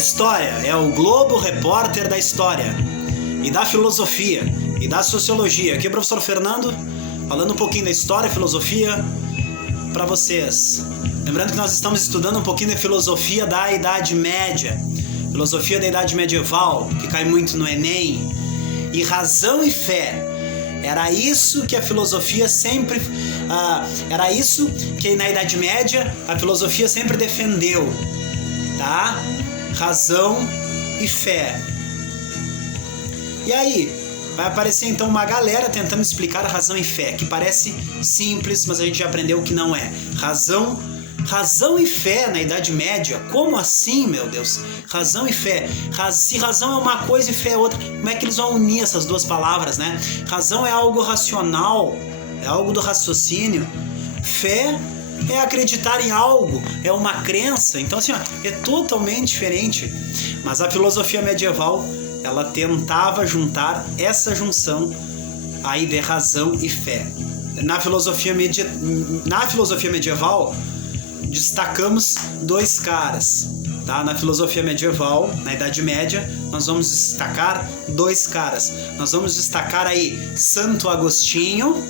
história é o Globo Repórter da história e da filosofia e da sociologia. Aqui é o professor Fernando, falando um pouquinho da história e filosofia para vocês. Lembrando que nós estamos estudando um pouquinho da filosofia da Idade Média, filosofia da Idade Medieval, que cai muito no Enem, e razão e fé. Era isso que a filosofia sempre... era isso que na Idade Média a filosofia sempre defendeu, tá? Razão e fé. E aí, vai aparecer então uma galera tentando explicar a razão e fé, que parece simples, mas a gente já aprendeu que não é. Razão e fé na Idade Média? Como assim, meu Deus? Razão e fé. Se razão é uma coisa e fé é outra, como é que eles vão unir essas duas palavras, né? Razão é algo racional, é algo do raciocínio. Fé é acreditar em algo, é uma crença. Então, assim, ó, é totalmente diferente. Mas a filosofia medieval, ela tentava juntar essa junção aí de razão e fé. Na filosofia medieval, destacamos dois caras, tá? Na filosofia medieval, na Idade Média, nós vamos destacar dois caras. Nós vamos destacar aí Santo Agostinho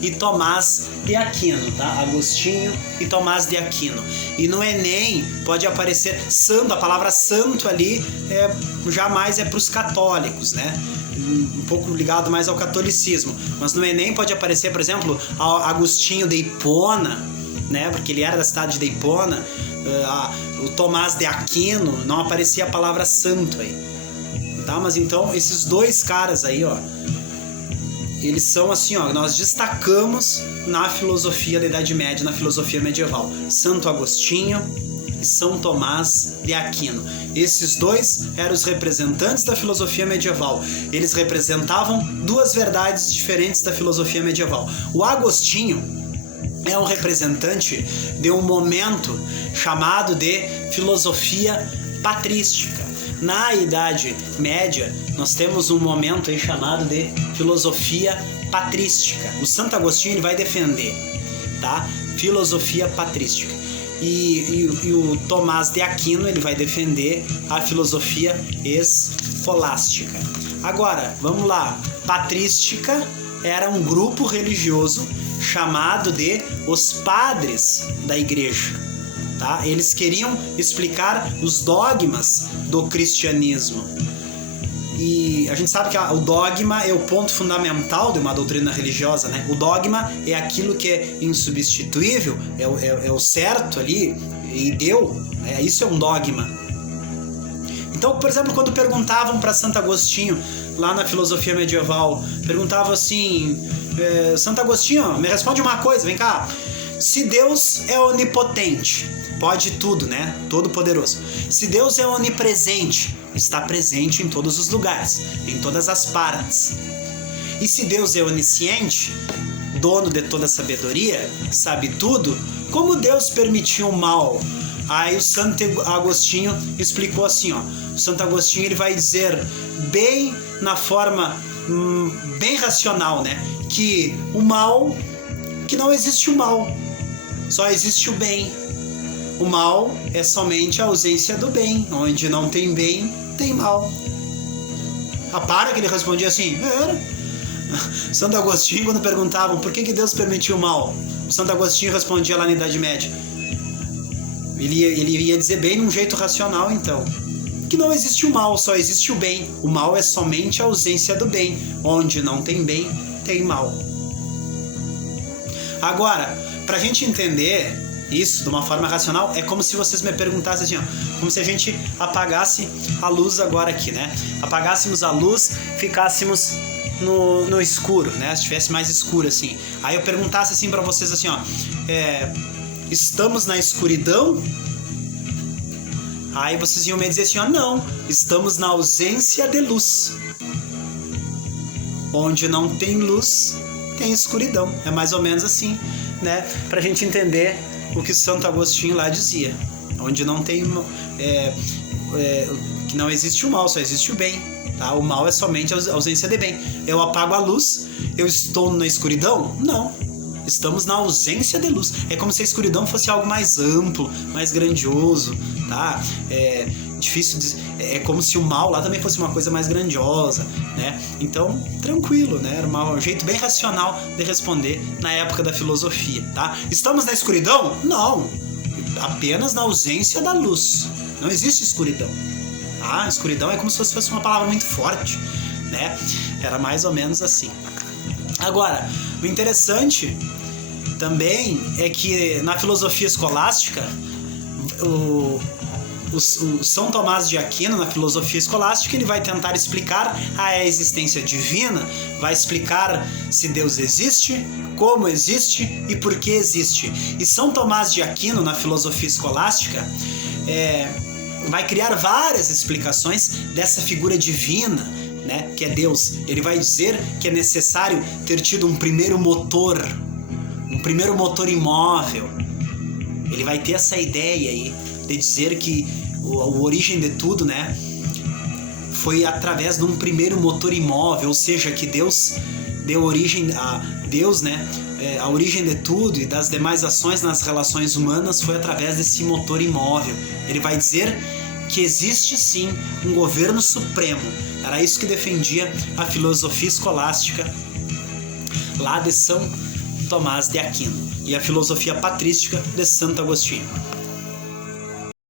e Tomás de Aquino, tá? Agostinho e Tomás de Aquino. E no Enem pode aparecer santo, a palavra santo ali jamais é para os católicos, né? Um pouco ligado mais ao catolicismo. Mas no Enem pode aparecer, por exemplo, Agostinho de Hipona, né? Porque ele era da cidade de Hipona. O Tomás de Aquino, não aparecia a palavra santo aí, tá? Mas então esses dois caras aí, ó, eles são assim, ó, nós destacamos na filosofia da Idade Média, na filosofia medieval, Santo Agostinho e São Tomás de Aquino. Esses dois eram os representantes da filosofia medieval. Eles representavam duas verdades diferentes da filosofia medieval. O Agostinho é um representante de um momento chamado de filosofia patrística. Na Idade Média, nós temos um momento aí chamado de filosofia patrística. O Santo Agostinho ele vai defender, tá? Filosofia patrística. E o Tomás de Aquino ele vai defender a filosofia escolástica. Agora, vamos lá. Patrística era um grupo religioso chamado de os padres da igreja. Tá? Eles queriam explicar os dogmas do cristianismo. E a gente sabe que o dogma é o ponto fundamental de uma doutrina religiosa, né? O dogma é aquilo que é insubstituível, é o certo ali, e deu, né? Isso é um dogma. Então, por exemplo, quando perguntavam para Santo Agostinho, lá na filosofia medieval, perguntavam assim, Santo Agostinho, me responde uma coisa, vem cá, se Deus é onipotente, pode tudo, né? Todo poderoso. Se Deus é onipresente, está presente em todos os lugares, em todas as partes. E se Deus é onisciente, dono de toda a sabedoria, sabe tudo, como Deus permitiu o mal? Aí o Santo Agostinho explicou assim, ó. O Santo Agostinho ele vai dizer bem na forma bem racional, né? Que o mal, que não existe o mal, só existe o bem. O mal é somente a ausência do bem. Onde não tem bem, tem mal. Para que ele respondia assim. Santo Agostinho, quando perguntavam por que Deus permitiu o mal, Santo Agostinho respondia lá na Idade Média. Ele ia dizer bem num jeito racional, então, que não existe o mal, só existe o bem. O mal é somente a ausência do bem. Onde não tem bem, tem mal. Agora, pra gente entender isso de uma forma racional, é como se vocês me perguntassem assim, ó, como se a gente apagasse a luz agora aqui, né? Apagássemos a luz, ficássemos no escuro, né? Se estivesse mais escuro assim. Aí eu perguntasse assim pra vocês assim, ó, estamos na escuridão? Aí vocês iam me dizer assim, ó, não, estamos na ausência de luz. Onde não tem luz, tem escuridão. É mais ou menos assim, né? Pra gente entender o que Santo Agostinho lá dizia. Onde não tem... que não existe o mal, só existe o bem. Tá? O mal é somente a ausência de bem. Eu apago a luz, eu estou na escuridão? Não. estamos na ausência de luz. É como se a escuridão fosse algo mais amplo, mais grandioso, tá? É difícil é como se o mal lá também fosse uma coisa mais grandiosa, né? Então, tranquilo, né? Era um jeito bem racional de responder na época da filosofia, tá? Estamos na escuridão? Não, apenas na ausência da luz. Não existe escuridão. Ah, escuridão é como se fosse uma palavra muito forte, né? Era mais ou menos assim. Agora, o interessante também é que na filosofia escolástica, o São Tomás de Aquino, na filosofia escolástica, ele vai tentar explicar a existência divina, vai explicar se Deus existe, como existe e por que existe. E São Tomás de Aquino, na filosofia escolástica, vai criar várias explicações dessa figura divina, né, que é Deus. Ele vai dizer que é necessário ter tido um primeiro motor imóvel. Ele vai ter essa ideia aí de dizer que a origem de tudo, né, foi através de um primeiro motor imóvel, ou seja, que Deus deu origem a Deus, né, a origem de tudo e das demais ações nas relações humanas foi através desse motor imóvel. Ele vai dizer que existe sim um governo supremo. Era isso que defendia a filosofia escolástica lá de São Tomás de Aquino e a filosofia patrística de Santo Agostinho.